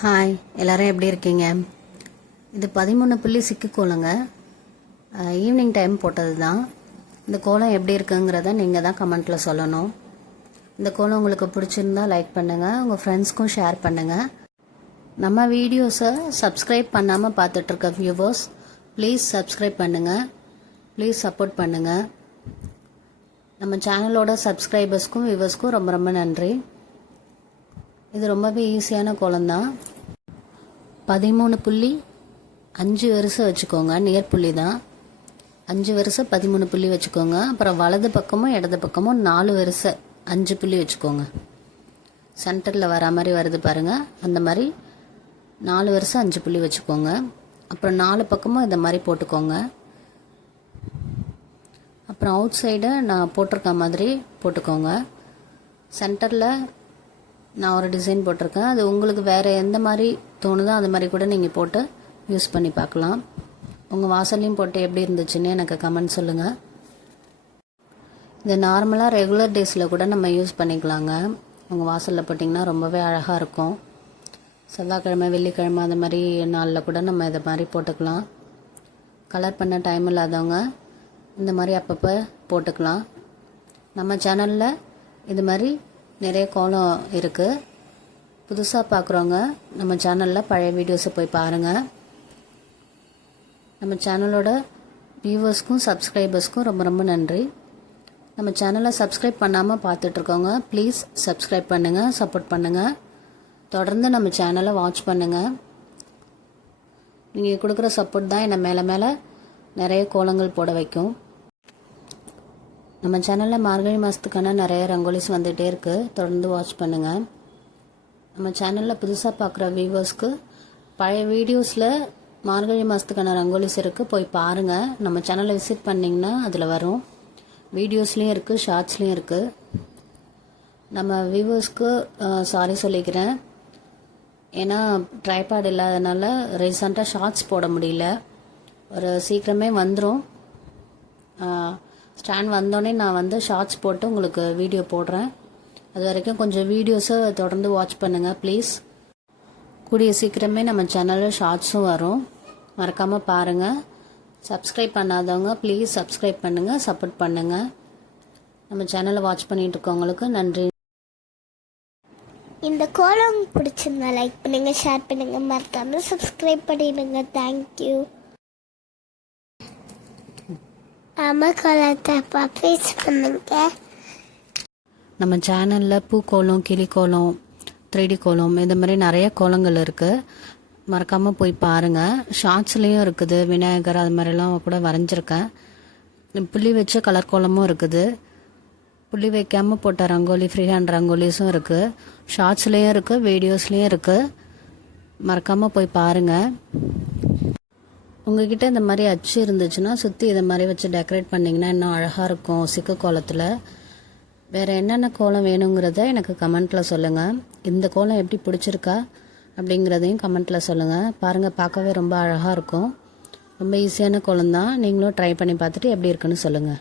Hi, எல்லோரும் எப்படி இருக்கீங்க? இது 13 புள்ளி சிக்கு கோலங்க. ஈவினிங் டைம் போட்டது தான். இந்த கோலம் எப்படி இருக்குங்கிறத நீங்கள் தான் கமெண்ட்டில் சொல்லணும். இந்த கோலம் உங்களுக்கு பிடிச்சிருந்தா லைக் பண்ணுங்கள், உங்கள் ஃப்ரெண்ட்ஸ்க்கும் ஷேர் பண்ணுங்கள். நம்ம வீடியோஸை சப்ஸ்கிரைப் பண்ணாமல் பார்த்துட்ருக்க வியூவர்ஸ் ப்ளீஸ் சப்ஸ்கிரைப் பண்ணுங்கள், ப்ளீஸ் சப்போர்ட் பண்ணுங்கள். நம்ம சேனலோட சப்ஸ்கிரைபர்ஸ்க்கும் வியூவர்ஸ்க்கும் ரொம்ப ரொம்ப நன்றி. இது ரொம்பவே ஈஸியான கோலம் தான். 13 புள்ளி 5 வரிசை வச்சுக்கோங்க, நேர் புள்ளி தான். 5 வரிசை 13 புள்ளி வச்சுக்கோங்க. அப்புறம் வலது பக்கமும் இடது பக்கமும் 4 வரிசை 5 புள்ளி வச்சுக்கோங்க. சென்டரில் வர மாதிரி வருது பாருங்கள், அந்த மாதிரி 4 வரிசை 5 புள்ளி வச்சுக்கோங்க. அப்புறம் 4 பக்கமும் இந்த மாதிரி போட்டுக்கோங்க. அப்புறம் அவுட் சைடை நான் போட்டிருக்க மாதிரி போட்டுக்கோங்க. சென்டரில் நான் ஒரு டிசைன் போட்டிருக்கேன். அது உங்களுக்கு வேறு எந்த மாதிரி தோணுதோ அது மாதிரி கூட நீங்கள் போட்டு யூஸ் பண்ணி பார்க்கலாம். உங்கள் வாசல்லையும் போட்டு எப்படி இருந்துச்சுன்னு எனக்கு கமெண்ட் சொல்லுங்கள். இது நார்மலாக ரெகுலர் டேஸில் கூட நம்ம யூஸ் பண்ணிக்கலாங்க. உங்கள் வாசலில் போட்டிங்கன்னா ரொம்பவே அழகாக இருக்கும். செவ்வாய்க்கிழமை, வெள்ளிக்கிழமை அந்த மாதிரி நாளில் கூட நம்ம இதை மாதிரி போட்டுக்கலாம். கலர் பண்ண டைம் இல்லாதவங்க இந்த மாதிரி அப்பப்போ போட்டுக்கலாம். நம்ம சேனலில் இது மாதிரி நிறைய கோலம் இருக்குது. புதுசாக பார்க்குறவங்க நம்ம சேனலில் பழைய வீடியோஸை போய் பாருங்கள். நம்ம சேனலோட வியூவர்ஸ்க்கும் சப்ஸ்கிரைபர்ஸ்க்கும் ரொம்ப ரொம்ப நன்றி. நம்ம சேனலை சப்ஸ்கிரைப் பண்ணாமல் பார்த்துட்ருக்கோங்க, ப்ளீஸ் சப்ஸ்கிரைப் பண்ணுங்கள், சப்போர்ட் பண்ணுங்கள். தொடர்ந்து நம்ம சேனலை வாட்ச் பண்ணுங்கள். நீங்கள் கொடுக்குற சப்போர்ட் தான் என்னை மேலே மேலே நிறைய கோலங்கள் போட வைக்கும். நம்ம சேனலில் மார்கழி மாதத்துக்கான நிறைய ரங்கோலிஸ் வந்துகிட்டே இருக்குது, தொடர்ந்து வாட்ச் பண்ணுங்கள். நம்ம சேனலில் புதுசாக பார்க்குற வியூவர்ஸ்க்கு பழைய வீடியோஸில் மார்கழி மாதத்துக்கான ரங்கோலிஸ் இருக்குது, போய் பாருங்கள். நம்ம சேனலை விசிட் பண்ணிங்கன்னா அதில் வரும். வீடியோஸ்லேயும் இருக்குது, ஷார்ட்ஸ்லேயும் இருக்குது. நம்ம வியூவர்ஸ்க்கு சாரி சொல்லிக்கிறேன், ஏன்னா ட்ரைபேட் இல்லாதனால ரீசெண்டாக ஷார்ட்ஸ் போட முடியல. ஒரு சீக்கிரமே வந்துடும். ஸ்டாண்ட் வந்தோடனே நான் ஷார்ட்ஸ் போட்டு உங்களுக்கு வீடியோ போடுறேன். அது வரைக்கும் கொஞ்சம் வீடியோஸை தொடர்ந்து வாட்ச் பண்ணுங்கள் ப்ளீஸ். கூடிய சீக்கிரமே நம்ம சேனலில் ஷார்ட்ஸும் வரும், மறக்காமல் பாருங்கள். சப்ஸ்கிரைப் பண்ணாதவங்க ப்ளீஸ் சப்ஸ்கிரைப் பண்ணுங்கள், சப்போர்ட் பண்ணுங்கள். நம்ம சேனலை வாட்ச் பண்ணிகிட்டு இருக்கவங்களுக்கு நன்றி. இந்த கோலம் பிடிச்சிருந்தா லைக் பண்ணுங்கள், ஷேர் பண்ணுங்கள், மறக்காமல் சப்ஸ்கிரைப் பண்ணிடுங்க. தேங்க்யூ. நம்ம சேனலில் பூக்கோலம், கிளிக்கோலம், 3D கோலம் இந்த மாதிரி நிறைய கோலங்கள் இருக்குது, மறக்காமல் போய் பாருங்கள். ஷார்ட்ஸ்லேயும் இருக்குது, விநாயகர் அது மாதிரிலாம் கூட வரைஞ்சிருக்கேன். புள்ளி வச்ச கலர் கோலமும் இருக்குது, புள்ளி வைக்காமல் போட்ட ரங்கோலி, ஃப்ரீ ஹேண்ட் ரங்கோலிஸும் இருக்குது. ஷார்ட்ஸ்லேயும் இருக்குது, வீடியோஸ்லேயும் இருக்குது, மறக்காமல் போய் பாருங்கள். உங்ககிட்ட இந்த மாதிரி அச்சு இருந்துச்சுன்னா சுற்றி இதை மாதிரி வச்சு டெக்கரேட் பண்ணிங்கன்னா இன்னும் அழகாக இருக்கும் சிக்கு கோலத்தில். வேறு என்னென்ன கோலம் வேணுங்கிறத எனக்கு கமெண்ட்டில் சொல்லுங்கள். இந்த கோலம் எப்படி பிடிச்சிருக்கா அப்படிங்கிறதையும் கமெண்ட்டில் சொல்லுங்கள். பாருங்கள், பார்க்கவே ரொம்ப அழகாக இருக்கும். ரொம்ப ஈஸியான கோலம் தான். நீங்களும் ட்ரை பண்ணி பார்த்துட்டு எப்படி இருக்குன்னு சொல்லுங்கள்.